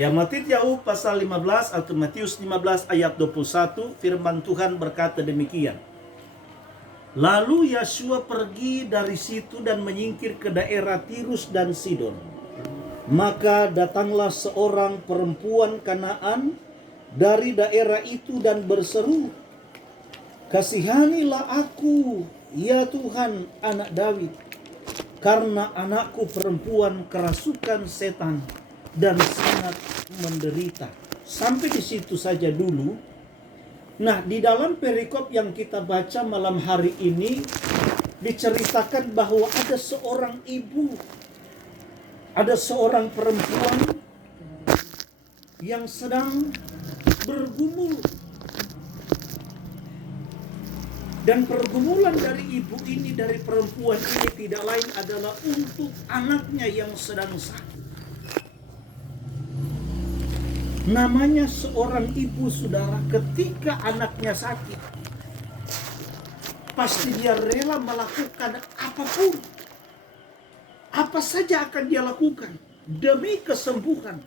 Ya, Matius pasal 15 atau Matius 15 ayat 21, firman Tuhan berkata demikian. Lalu Yosua pergi dari situ dan menyingkir ke daerah Tirus dan Sidon. Maka datanglah seorang perempuan Kanaan dari daerah itu dan berseru, "Kasihanilah aku, ya Tuhan, anak Daud, karena anakku perempuan kerasukan setan dan sangat menderita." Sampai di situ saja dulu. Nah, di dalam perikop yang kita baca malam hari ini diceritakan bahwa ada seorang ibu, ada seorang perempuan yang sedang bergumul. Dan pergumulan dari ibu ini, dari perempuan ini tidak lain adalah untuk anaknya yang sedang sakit. Namanya seorang ibu, saudara, ketika anaknya sakit, pasti dia rela melakukan apapun. Apa saja akan dia lakukan demi kesembuhan,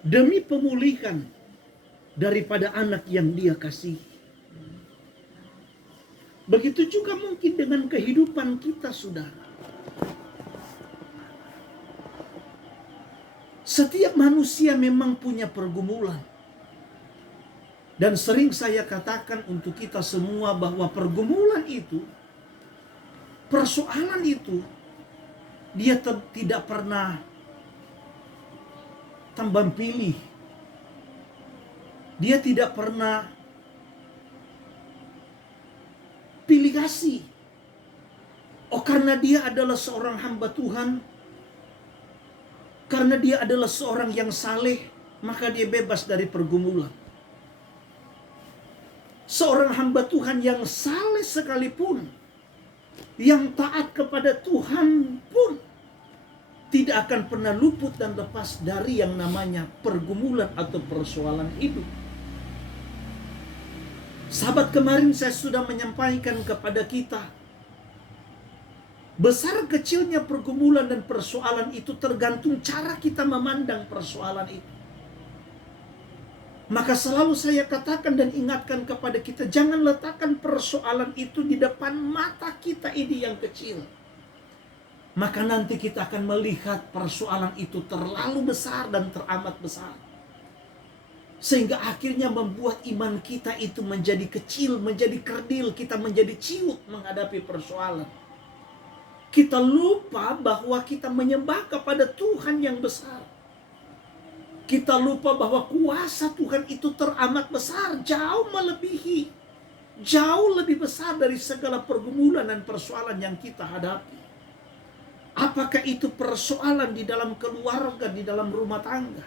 demi pemulihan daripada anak yang dia kasih. Begitu juga mungkin dengan kehidupan kita, saudara. Setiap manusia memang punya pergumulan. Dan sering saya katakan untuk kita semua bahwa pergumulan itu, persoalan itu, dia tidak pernah tambang pilih. Dia tidak pernah pilih kasih. Oh, karena dia adalah seorang hamba Tuhan, karena dia adalah seorang yang saleh, maka dia bebas dari pergumulan. Seorang hamba Tuhan yang saleh sekalipun, yang taat kepada Tuhan pun, tidak akan pernah luput dan lepas dari yang namanya pergumulan atau persoalan hidup. Sahabat, kemarin saya sudah menyampaikan kepada kita, besar kecilnya pergumulan dan persoalan itu tergantung cara kita memandang persoalan itu. Maka selalu saya katakan dan ingatkan kepada kita, jangan letakkan persoalan itu di depan mata kita ini yang kecil. Maka nanti kita akan melihat persoalan itu terlalu besar dan teramat besar. Sehingga akhirnya membuat iman kita itu menjadi kecil, menjadi kerdil, kita menjadi ciut menghadapi persoalan. Kita lupa bahwa kita menyembah kepada Tuhan yang besar. Kita lupa bahwa kuasa Tuhan itu teramat besar, jauh melebihi, jauh lebih besar dari segala pergumulan dan persoalan yang kita hadapi. Apakah itu persoalan di dalam keluarga, di dalam rumah tangga?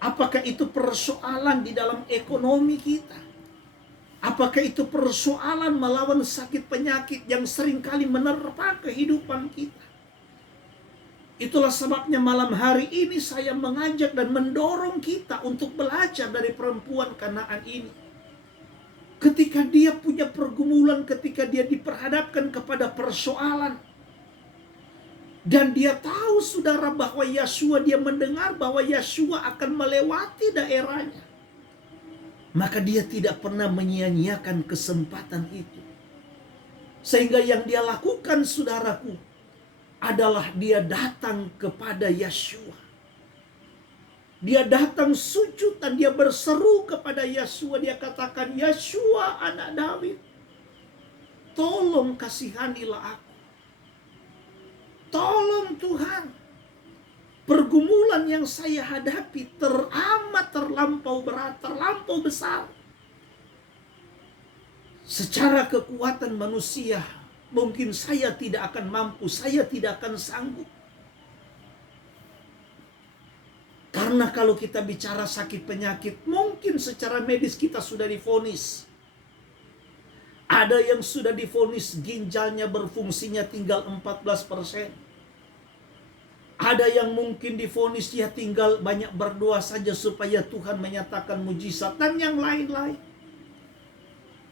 Apakah itu persoalan di dalam ekonomi kita? Apakah itu persoalan melawan sakit penyakit yang seringkali menerpa kehidupan kita? Itulah sebabnya malam hari ini saya mengajak dan mendorong kita untuk belajar dari perempuan Kanaan ini. Ketika dia punya pergumulan, ketika dia diperhadapkan kepada persoalan, dan dia tahu, saudara, bahwa Yosua, dia mendengar bahwa Yosua akan melewati daerahnya, maka dia tidak pernah menyia-nyiakan kesempatan itu. Sehingga yang dia lakukan, saudaraku, adalah dia datang kepada Yosua. Dia datang sujud dan dia berseru kepada Yosua. Dia katakan, "Yosua anak Daud, tolong kasihanilah aku. Tolong Tuhan. Pergumulan yang saya hadapi teramat terlampau berat, terlampau besar. Secara kekuatan manusia, mungkin saya tidak akan mampu, saya tidak akan sanggup." Karena kalau kita bicara sakit penyakit, mungkin secara medis kita sudah divonis. Ada yang sudah divonis ginjalnya berfungsinya tinggal 14%. Ada yang mungkin divonis dia tinggal banyak berdoa saja supaya Tuhan menyatakan mujizat, dan yang lain-lain.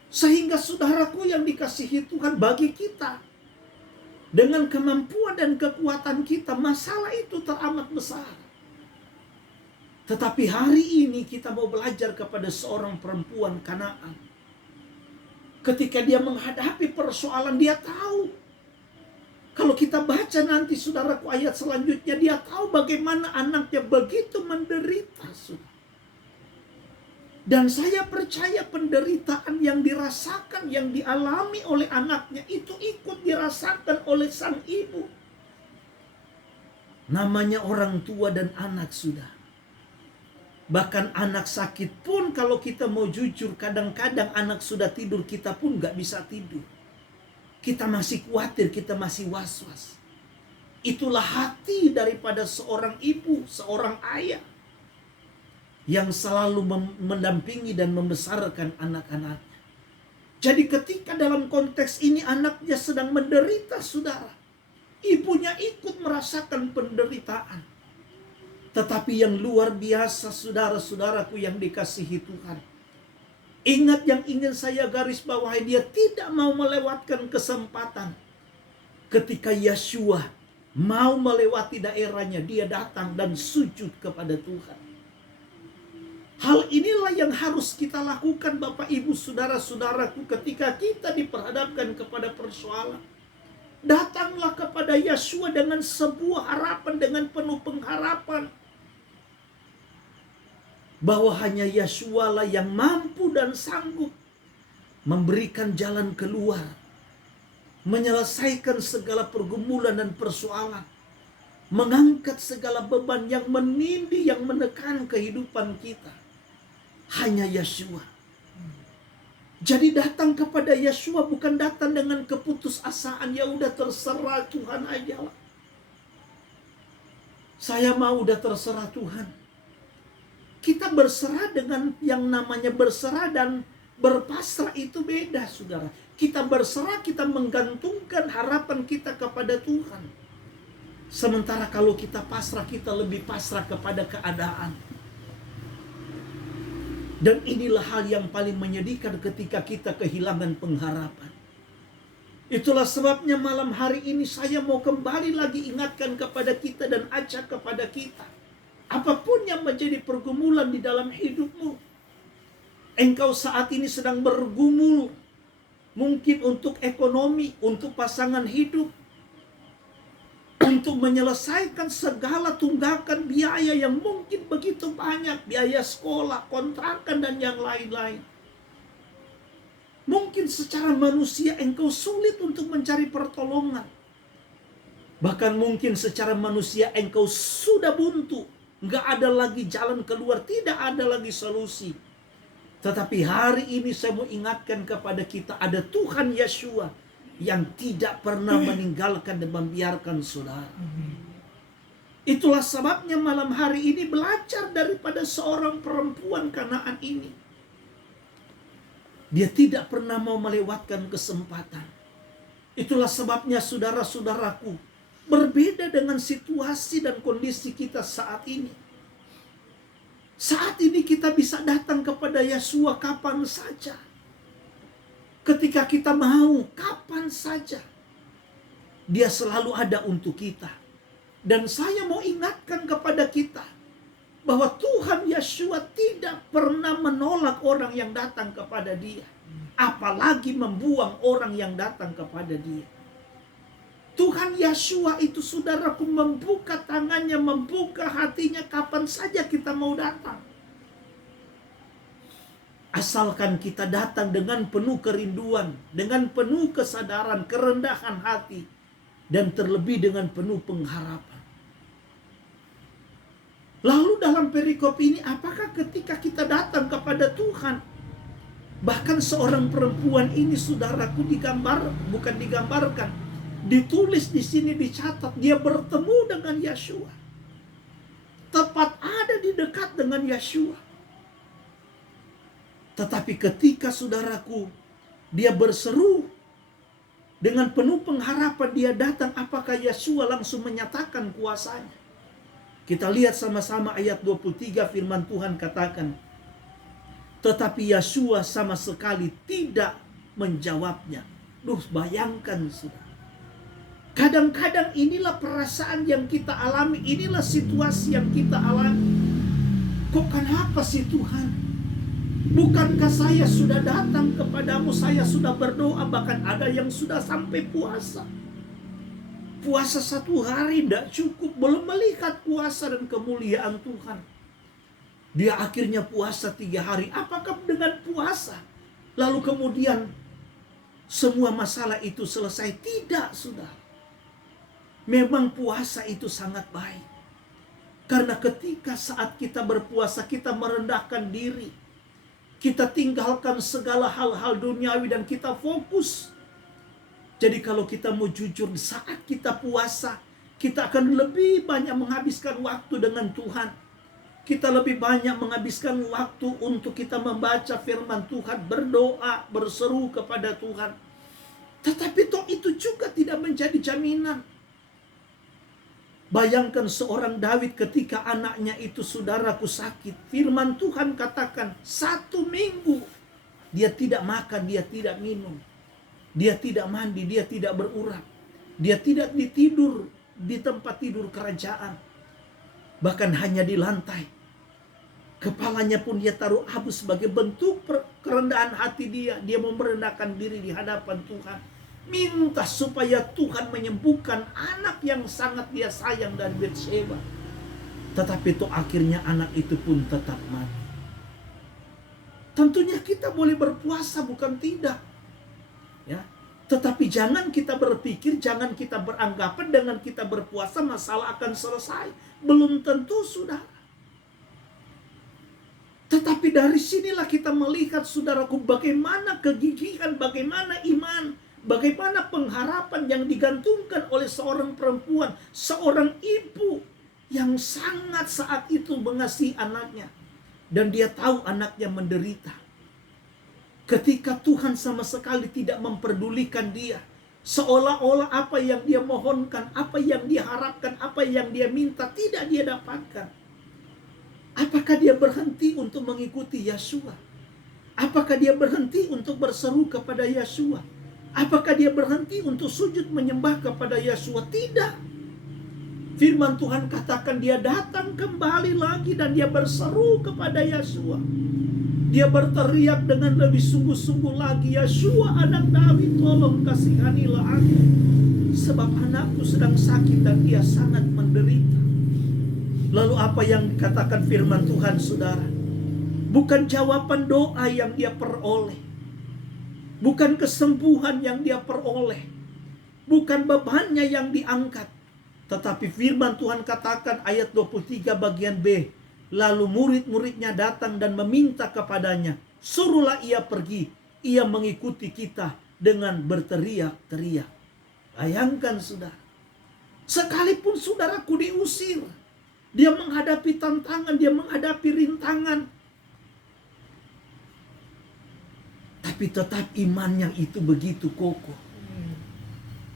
Sehingga saudaraku yang dikasihi Tuhan, bagi kita, dengan kemampuan dan kekuatan kita, masalah itu teramat besar. Tetapi hari ini kita mau belajar kepada seorang perempuan Kanaan. Ketika dia menghadapi persoalan, dia tahu. Kalau kita baca nanti saudaraku ayat selanjutnya, dia tahu bagaimana anaknya begitu menderita. Dan saya percaya penderitaan yang dirasakan, yang dialami oleh anaknya itu ikut dirasakan oleh sang ibu. Namanya orang tua dan anak sudah. Bahkan anak sakit pun kalau kita mau jujur, kadang-kadang anak sudah tidur, kita pun gak bisa tidur. Kita masih khawatir, kita masih was-was. Itulah hati daripada seorang ibu, seorang ayah yang selalu mendampingi dan membesarkan anak-anaknya. Jadi ketika dalam konteks ini anaknya sedang menderita, saudara, ibunya ikut merasakan penderitaan. Tetapi yang luar biasa, saudara-saudaraku yang dikasihi Tuhan, ingat yang ingin saya garis bawahi, dia tidak mau melewatkan kesempatan. Ketika Yeshua mau melewati daerahnya, dia datang dan sujud kepada Tuhan. Hal inilah yang harus kita lakukan Bapak Ibu saudara-saudaraku ketika kita diperhadapkan kepada persoalan. Datanglah kepada Yeshua dengan sebuah harapan, dengan penuh pengharapan. Bahwa hanya Yeshua lah yang mampu dan sanggup memberikan jalan keluar, menyelesaikan segala pergumulan dan persoalan, mengangkat segala beban yang menindih, yang menekan kehidupan kita. Hanya Yeshua. Jadi datang kepada Yeshua bukan datang dengan keputusasaan, ya udah terserah Tuhan aja lah. Saya mau udah terserah Tuhan. Kita berserah dengan yang namanya berserah dan berpasrah itu beda, saudara. Kita berserah, kita menggantungkan harapan kita kepada Tuhan. Sementara kalau kita pasrah, kita lebih pasrah kepada keadaan. Dan inilah hal yang paling menyedihkan ketika kita kehilangan pengharapan. Itulah sebabnya malam hari ini saya mau kembali lagi ingatkan kepada kita dan ajak kepada kita. Apapun yang menjadi pergumulan di dalam hidupmu, engkau saat ini sedang bergumul, mungkin untuk ekonomi, untuk pasangan hidup, untuk menyelesaikan segala tunggakan biaya yang mungkin begitu banyak, biaya sekolah, kontrakan, dan yang lain-lain. Mungkin secara manusia engkau sulit untuk mencari pertolongan. Bahkan mungkin secara manusia engkau sudah buntu. Nggak ada lagi jalan keluar, tidak ada lagi solusi. Tetapi hari ini saya mau ingatkan kepada kita, ada Tuhan Yeshua yang tidak pernah meninggalkan dan membiarkan saudara. Itulah sebabnya malam hari ini belajar daripada seorang perempuan Kanaan ini. Dia tidak pernah mau melewatkan kesempatan. Itulah sebabnya saudara-saudaraku, berbeda dengan situasi dan kondisi kita saat ini. Saat ini kita bisa datang kepada Yeshua kapan saja. Ketika kita mau, kapan saja. Dia selalu ada untuk kita. Dan saya mau ingatkan kepada kita bahwa Tuhan Yeshua tidak pernah menolak orang yang datang kepada Dia. Apalagi membuang orang yang datang kepada Dia. Tuhan Yeshua itu saudaraku membuka tangannya, membuka hatinya kapan saja kita mau datang. Asalkan kita datang dengan penuh kerinduan, dengan penuh kesadaran, kerendahan hati, dan terlebih dengan penuh pengharapan. Lalu dalam perikop ini, apakah ketika kita datang kepada Tuhan, bahkan seorang perempuan ini saudaraku bukan digambarkan, ditulis di sini, dicatat, dia bertemu dengan Yeshua. Tepat ada di dekat dengan Yeshua. Tetapi ketika saudaraku, dia berseru dengan penuh pengharapan, dia datang, apakah Yeshua langsung menyatakan kuasanya? Kita lihat sama-sama ayat 23, firman Tuhan katakan, tetapi Yeshua sama sekali tidak menjawabnya. Bayangkan saudara. Kadang-kadang inilah perasaan yang kita alami, inilah situasi yang kita alami. Kok kenapa sih Tuhan? Bukankah saya sudah datang kepadamu, saya sudah berdoa, bahkan ada yang sudah sampai puasa. Puasa 1 hari tidak cukup, belum melihat kuasa dan kemuliaan Tuhan. Dia akhirnya puasa 3 hari. Apakah dengan puasa lalu kemudian semua masalah itu selesai? Tidak, saudara. Memang puasa itu sangat baik. Karena ketika saat kita berpuasa, kita merendahkan diri. Kita tinggalkan segala hal-hal duniawi dan kita fokus. Jadi kalau kita mau jujur, saat kita puasa, kita akan lebih banyak menghabiskan waktu dengan Tuhan. Kita lebih banyak menghabiskan waktu untuk kita membaca firman Tuhan, berdoa, berseru kepada Tuhan. Tetapi toh itu juga tidak menjadi jaminan. Bayangkan seorang Daud ketika anaknya itu, saudaraku, sakit. Firman Tuhan katakan 1 minggu dia tidak makan, dia tidak minum. Dia tidak mandi, dia tidak berurat. Dia tidak ditidur di tempat tidur kerajaan. Bahkan hanya di lantai. Kepalanya pun dia taruh abu sebagai bentuk kerendahan hati dia. Dia merendahkan diri di hadapan Tuhan. Minta supaya Tuhan menyembuhkan anak yang sangat dia sayang dan Betsheba. Tetapi itu akhirnya anak itu pun tetap mati. Tentunya kita boleh berpuasa, bukan tidak. Ya, tetapi jangan kita berpikir, jangan kita beranggapan dengan kita berpuasa masalah akan selesai. Belum tentu, saudara. Tetapi dari sinilah kita melihat, saudaraku, bagaimana kegigihan, bagaimana iman, bagaimana pengharapan yang digantungkan oleh seorang perempuan, seorang ibu yang sangat saat itu mengasihi anaknya. Dan dia tahu anaknya menderita. Ketika Tuhan sama sekali tidak memperdulikan dia. Seolah-olah apa yang dia mohonkan, apa yang dia harapkan, apa yang dia minta tidak dia dapatkan. Apakah dia berhenti untuk mengikuti Yeshua? Apakah dia berhenti untuk berseru kepada Yeshua? Apakah dia berhenti untuk sujud menyembah kepada Yeshua? Tidak. Firman Tuhan katakan dia datang kembali lagi dan dia berseru kepada Yeshua. Dia berteriak dengan lebih sungguh-sungguh lagi, Yeshua anak Daud, tolong kasihanilah aku. Sebab anakku sedang sakit dan dia sangat menderita. Lalu apa yang dikatakan firman Tuhan, saudara? Bukan jawaban doa yang dia peroleh. Bukan kesembuhan yang dia peroleh. Bukan bebannya yang diangkat. Tetapi firman Tuhan katakan ayat 23 bagian B. Lalu murid-muridnya datang dan meminta kepadanya, suruhlah ia pergi. Ia mengikuti kita dengan berteriak-teriak. Bayangkan, saudara. Sekalipun saudaraku diusir, dia menghadapi tantangan, dia menghadapi rintangan. Tapi tetap imannya itu begitu kokoh.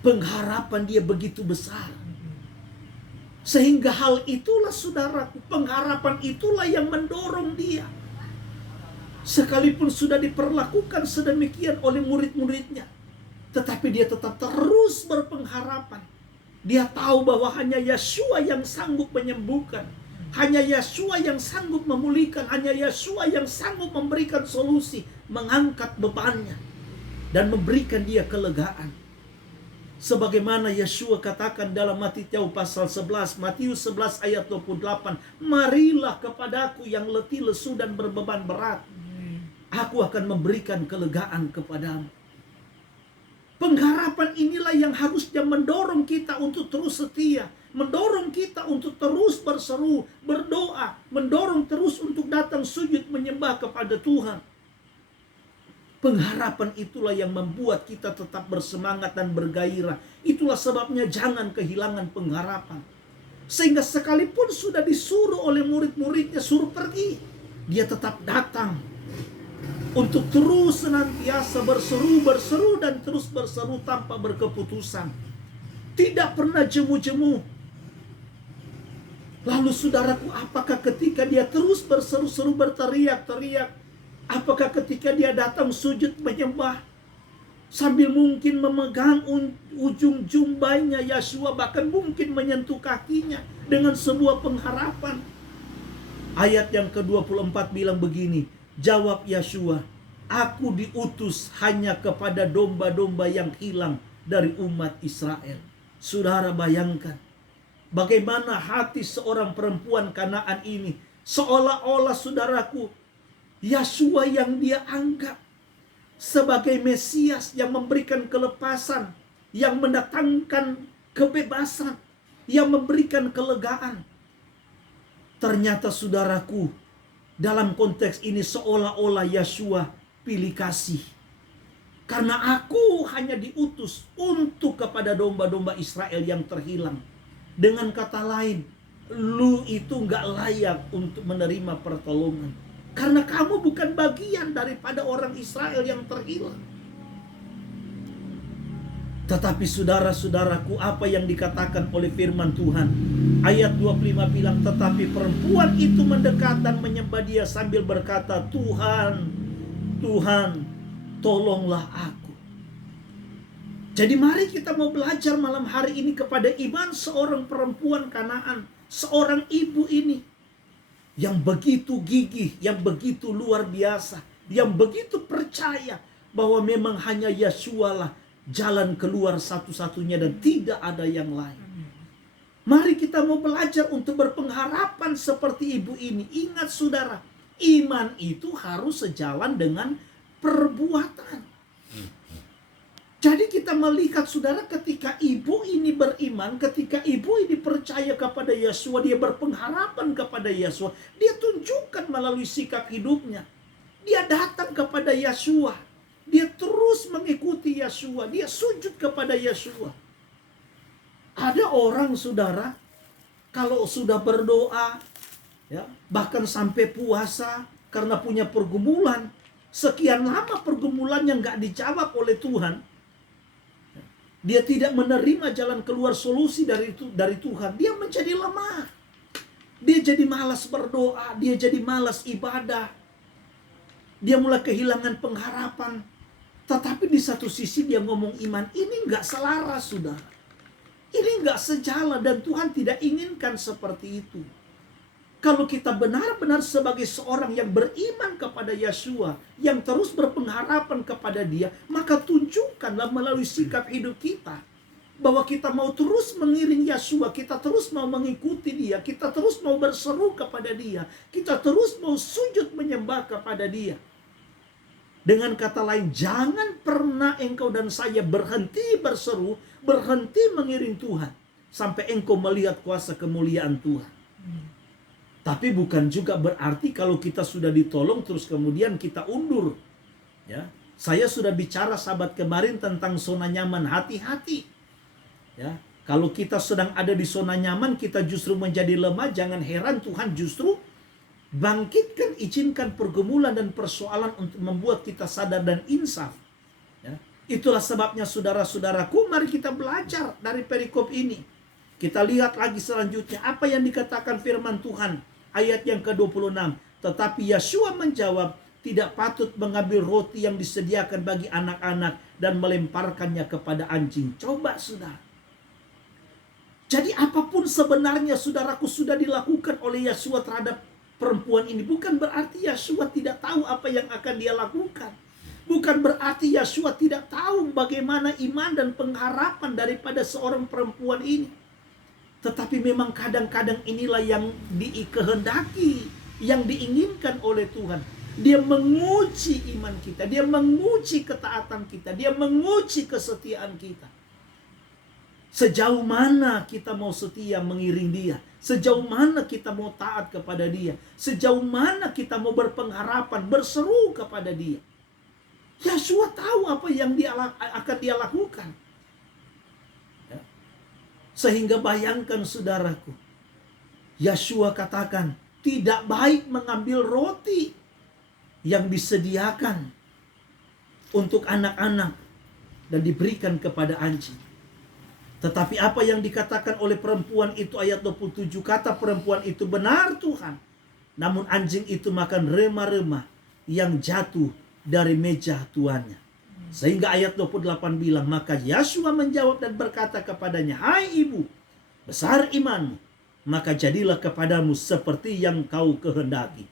Pengharapan dia begitu besar. Sehingga hal itulah, saudaraku, pengharapan itulah yang mendorong dia. Sekalipun sudah diperlakukan sedemikian oleh murid-muridnya, tetapi dia tetap terus berpengharapan. Dia tahu bahwa hanya Yeshua yang sanggup menyembuhkan. Hanya Yeshua yang sanggup memulihkan. Hanya Yeshua yang sanggup memberikan solusi, mengangkat bebannya, dan memberikan dia kelegaan. Sebagaimana Yeshua katakan dalam Matius pasal 11, Matius 11 ayat 28, marilah kepadaku yang letih, lesu dan berbeban berat. Aku akan memberikan kelegaan kepadamu. Pengharapan inilah yang harusnya mendorong kita untuk terus setia. Mendorong kita untuk terus berseru, berdoa. Mendorong terus untuk datang sujud menyembah kepada Tuhan. Pengharapan itulah yang membuat kita tetap bersemangat dan bergairah. Itulah sebabnya jangan kehilangan pengharapan. Sehingga sekalipun sudah disuruh oleh murid-muridnya suruh pergi, dia tetap datang untuk terus senantiasa berseru dan terus berseru tanpa berkeputusan. Tidak pernah jemu-jemu. Lalu saudaraku, apakah ketika dia terus berseru-seru, berteriak-teriak, apakah ketika dia datang sujud menyembah sambil mungkin memegang ujung jumbainya Yeshua, bahkan mungkin menyentuh kakinya dengan sebuah pengharapan? Ayat yang ke-24 bilang begini, jawab Yosua, aku diutus hanya kepada domba-domba yang hilang dari umat Israel. Saudara bayangkan, bagaimana hati seorang perempuan Kanaan ini. Seolah-olah saudaraku, Yosua yang dia anggap sebagai Mesias yang memberikan kelepasan, yang mendatangkan kebebasan, yang memberikan kelegaan. Ternyata saudaraku, dalam konteks ini seolah-olah Yosua pilih kasih. Karena aku hanya diutus untuk kepada domba-domba Israel yang terhilang. Dengan kata lain, lu itu gak layak untuk menerima pertolongan. Karena kamu bukan bagian daripada orang Israel yang terhilang. Tetapi saudara-saudaraku, apa yang dikatakan oleh firman Tuhan? Ayat 25 bilang, tetapi perempuan itu mendekat dan menyembah dia sambil berkata, Tuhan, Tuhan, tolonglah aku. Jadi mari kita mau belajar malam hari ini kepada iman seorang perempuan Kanaan, seorang ibu ini, yang begitu gigih, yang begitu luar biasa, yang begitu percaya bahwa memang hanya Yosua lah jalan keluar satu-satunya dan tidak ada yang lain. Mari kita mau belajar untuk berpengharapan seperti ibu ini. Ingat saudara, iman itu harus sejalan dengan perbuatan. Jadi kita melihat saudara, ketika ibu ini beriman, ketika ibu ini percaya kepada Yosua, dia berpengharapan kepada Yosua, dia tunjukkan melalui sikap hidupnya. Dia datang kepada Yosua, dia terus mengikuti Yosua, dia sujud kepada Yosua. Ada orang saudara, kalau sudah berdoa, ya, bahkan sampai puasa karena punya pergumulan, sekian lama pergumulan yang gak dijawab oleh Tuhan, dia tidak menerima jalan keluar solusi dari Tuhan. Dia menjadi lemah. Dia jadi malas berdoa. Dia jadi malas ibadah. Dia mulai kehilangan pengharapan. Tetapi di satu sisi dia ngomong iman. Ini gak selaras, saudara. Ini gak sejalan dan Tuhan tidak inginkan seperti itu. Kalau kita benar-benar sebagai seorang yang beriman kepada Yosua, yang terus berpengharapan kepada dia, maka tunjukkanlah melalui sikap hidup kita bahwa kita mau terus mengiring Yosua, kita terus mau mengikuti dia, kita terus mau berseru kepada dia, kita terus mau sujud menyembah kepada dia. Dengan kata lain, jangan pernah engkau dan saya berhenti berseru, berhenti mengiring Tuhan sampai engkau melihat kuasa kemuliaan Tuhan. Tapi bukan juga berarti kalau kita sudah ditolong terus kemudian kita undur. Ya, saya sudah bicara sahabat kemarin tentang zona nyaman, hati-hati. Ya, kalau kita sedang ada di zona nyaman, kita justru menjadi lemah. Jangan heran Tuhan justru bangkitkan, izinkan pergumulan dan persoalan untuk membuat kita sadar dan insaf. Ya, itulah sebabnya saudara-saudaraku, mari kita belajar dari perikop ini. Kita lihat lagi selanjutnya apa yang dikatakan firman Tuhan. Ayat yang ke-26. Tetapi Yosua menjawab, tidak patut mengambil roti yang disediakan bagi anak-anak dan melemparkannya kepada anjing. Coba saudara. Jadi apapun sebenarnya saudaraku sudah dilakukan oleh Yosua terhadap perempuan ini, bukan berarti Yosua tidak tahu apa yang akan dia lakukan. Bukan berarti Yosua tidak tahu bagaimana iman dan pengharapan daripada seorang perempuan ini. Tetapi memang kadang-kadang inilah yang dikehendaki, yang diinginkan oleh Tuhan. Dia menguji iman kita, dia menguji ketaatan kita, dia menguji kesetiaan kita. Sejauh mana kita mau setia mengiring dia, sejauh mana kita mau taat kepada dia, sejauh mana kita mau berpengharapan, berseru kepada dia. Yosua tahu apa yang akan dia lakukan. Sehingga bayangkan saudaraku, Yosua katakan, tidak baik mengambil roti yang disediakan untuk anak-anak dan diberikan kepada anjing. Tetapi apa yang dikatakan oleh perempuan itu, ayat 27, kata perempuan itu, benar Tuhan. Namun anjing itu makan remah-remah yang jatuh dari meja tuannya. Sehingga ayat 28 bilang, maka Yosua menjawab dan berkata kepadanya, hai ibu, besar imanmu, maka jadilah kepadamu seperti yang kau kehendaki.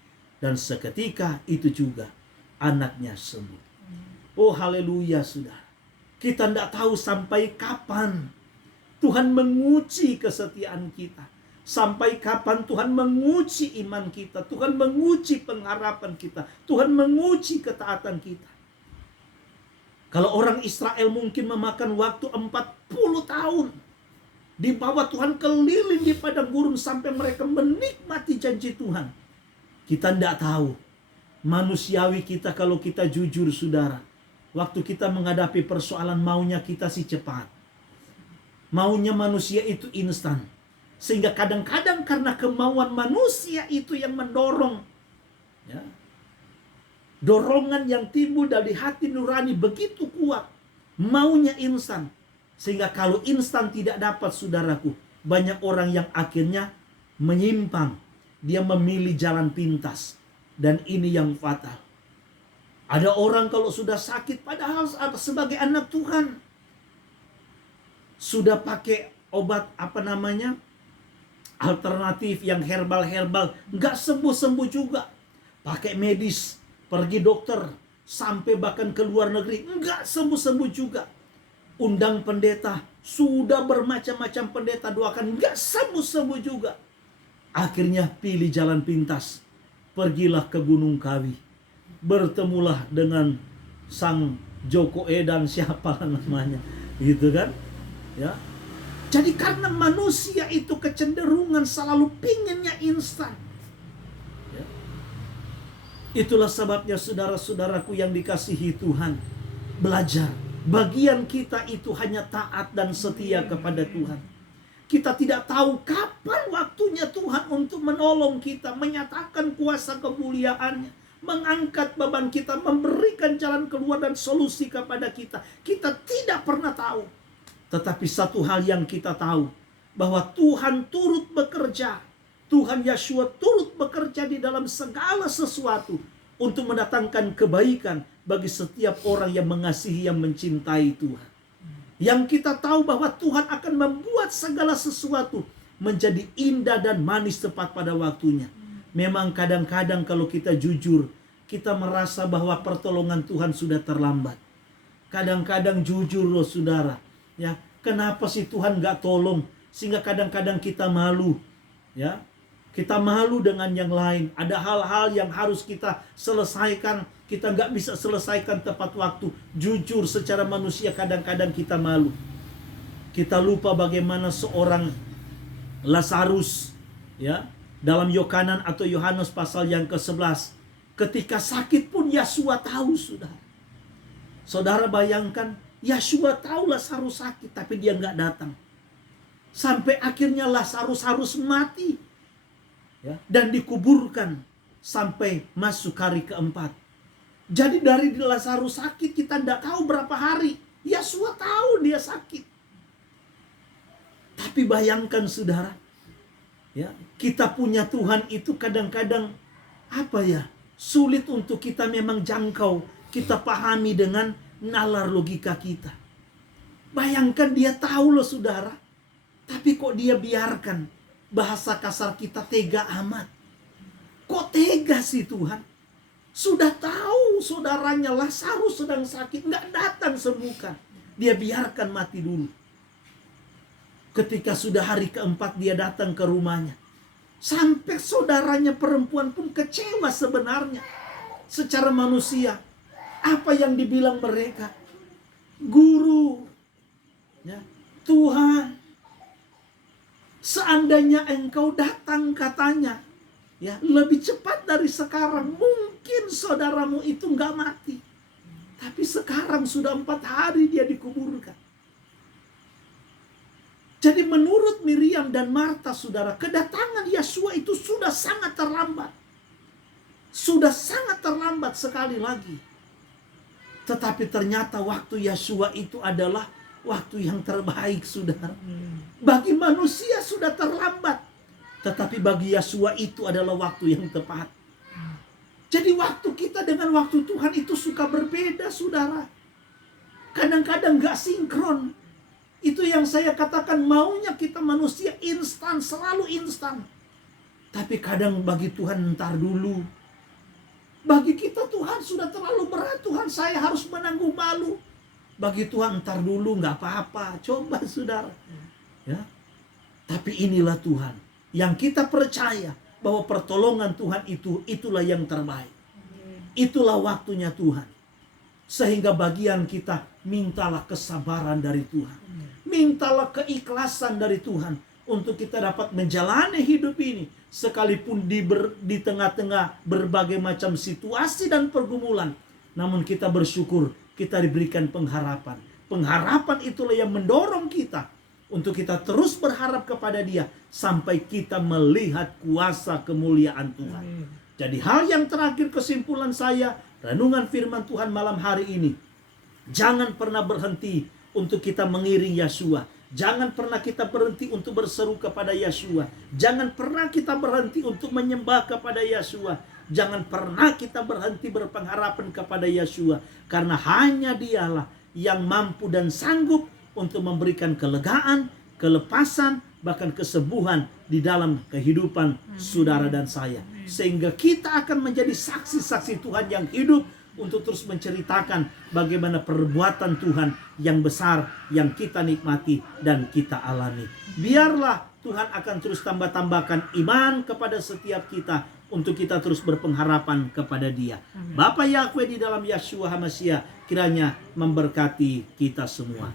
Dan seketika itu juga anaknya sembuh. Oh haleluya saudara. Kita tidak tahu sampai kapan Tuhan menguji kesetiaan kita. Sampai kapan Tuhan menguji iman kita. Tuhan menguji pengharapan kita. Tuhan menguji ketaatan kita. Kalau orang Israel mungkin memakan waktu 40 tahun. Dibawa Tuhan keliling di padang gurun sampai mereka menikmati janji Tuhan. Kita tidak tahu. Manusiawi kita kalau kita jujur saudara. Waktu kita menghadapi persoalan maunya kita sih cepat. Maunya manusia itu instan. Sehingga kadang-kadang karena kemauan manusia itu yang mendorong. Ya, dorongan yang timbul dari hati nurani begitu kuat. Maunya instan. Sehingga kalau instan tidak dapat saudaraku. Banyak orang yang akhirnya menyimpang. Dia memilih jalan pintas. Dan ini yang fatal. Ada orang kalau sudah sakit padahal sebagai anak Tuhan. Sudah pakai obat alternatif yang herbal. Nggak sembuh-sembuh juga. Pakai medis. Pergi dokter. Sampai bahkan ke luar negeri. Nggak sembuh-sembuh juga. Undang pendeta. Sudah bermacam-macam pendeta doakan. Nggak sembuh-sembuh juga. Akhirnya pilih jalan pintas. Pergilah ke Gunung Kawi. Bertemulah dengan Sang Joko Edan, siapa namanya. Gitu kan. Ya. Jadi karena manusia itu kecenderungan selalu pinginnya instan. Ya. Itulah sebabnya saudara-saudaraku yang dikasihi Tuhan. Belajar. Bagian kita itu hanya taat dan setia kepada Tuhan. Kita tidak tahu kapan waktunya Tuhan untuk menolong kita. Menyatakan kuasa kemuliaannya. Mengangkat beban kita. Memberikan jalan keluar dan solusi kepada kita. Kita tidak pernah tahu. Tetapi satu hal yang kita tahu. Bahwa Tuhan turut bekerja. Tuhan Yeshua turut bekerja di dalam segala sesuatu. Untuk mendatangkan kebaikan bagi setiap orang yang mengasihi, yang mencintai Tuhan. Yang kita tahu bahwa Tuhan akan membuat segala sesuatu menjadi indah dan manis tepat pada waktunya. Memang kadang-kadang kalau kita jujur, kita merasa bahwa pertolongan Tuhan sudah terlambat. Kadang-kadang jujur loh saudara. Ya, kenapa sih Tuhan gak tolong? Sehingga kadang-kadang kita malu. Ya, kita malu dengan yang lain. Ada hal-hal yang harus kita selesaikan. Kita nggak bisa selesaikan tepat waktu. Jujur secara manusia kadang-kadang kita malu. Kita lupa bagaimana seorang Lazarus. Ya, dalam Yohanan atau Yohanes pasal yang ke-11. Ketika sakit pun Yeshua tahu sudah. Saudara bayangkan. Yeshua tahu Lazarus sakit. Tapi dia nggak datang. Sampai akhirnya Lazarus harus mati. Ya, dan dikuburkan sampai masuk hari keempat. Jadi dari Lazarus sakit kita tidak tahu berapa hari. Yeshua tahu dia sakit. Tapi bayangkan saudara, ya, kita punya Tuhan itu kadang-kadang sulit untuk kita memang jangkau, kita pahami dengan nalar logika kita. Bayangkan dia tahu loh saudara, tapi kok dia biarkan. Bahasa kasar kita tega amat. Kok tega sih Tuhan? Sudah tahu saudaranya Lazarus sedang sakit. Nggak datang sembuhkan. Dia biarkan mati dulu. Ketika sudah hari keempat dia datang ke rumahnya. Sampai saudaranya perempuan pun kecewa sebenarnya. Secara manusia. Apa yang dibilang mereka? Guru. Ya, Tuhan. Seandainya engkau datang katanya, ya, lebih cepat dari sekarang, mungkin saudaramu itu nggak mati. Tapi sekarang sudah 4 hari dia dikuburkan. Jadi menurut Miriam dan Marta saudara, kedatangan Yeshua itu sudah sangat terlambat. Sudah sangat terlambat sekali lagi. Tetapi ternyata waktu Yeshua itu adalah waktu yang terbaik saudara. Bagi manusia sudah terlambat. Tetapi bagi Yeshua itu adalah waktu yang tepat. Jadi waktu kita dengan waktu Tuhan itu suka berbeda saudara. Kadang-kadang gak sinkron. Itu yang saya katakan, maunya kita manusia instan, selalu instan. Tapi kadang bagi Tuhan ntar dulu. Bagi kita Tuhan sudah terlalu berat. Tuhan, saya harus menanggung malu. Bagi Tuhan ntar dulu, nggak apa-apa. Coba saudara. Ya. Tapi inilah Tuhan. Yang kita percaya bahwa pertolongan Tuhan itulah yang terbaik. Itulah waktunya Tuhan. Sehingga bagian kita, mintalah kesabaran dari Tuhan. Mintalah keikhlasan dari Tuhan. Untuk kita dapat menjalani hidup ini. Sekalipun di tengah-tengah berbagai macam situasi dan pergumulan. Namun kita bersyukur, kita diberikan pengharapan. Pengharapan itulah yang mendorong kita untuk kita terus berharap kepada Dia sampai kita melihat kuasa kemuliaan Tuhan. Jadi hal yang terakhir, kesimpulan saya, renungan firman Tuhan malam hari ini. Jangan pernah berhenti untuk kita mengiring Yeshua. Jangan pernah kita berhenti untuk berseru kepada Yeshua. Jangan pernah kita berhenti untuk menyembah kepada Yeshua. Jangan pernah kita berhenti berpengharapan kepada Yeshua. Karena hanya Dialah yang mampu dan sanggup untuk memberikan kelegaan, kelepasan, bahkan kesembuhan di dalam kehidupan saudara dan saya. Sehingga kita akan menjadi saksi-saksi Tuhan yang hidup untuk terus menceritakan bagaimana perbuatan Tuhan yang besar yang kita nikmati dan kita alami. Biarlah Tuhan akan terus tambahkan iman kepada setiap kita untuk kita terus berpengharapan kepada Dia. Bapa Yahweh di dalam Yeshua HaMashiach kiranya memberkati kita semua.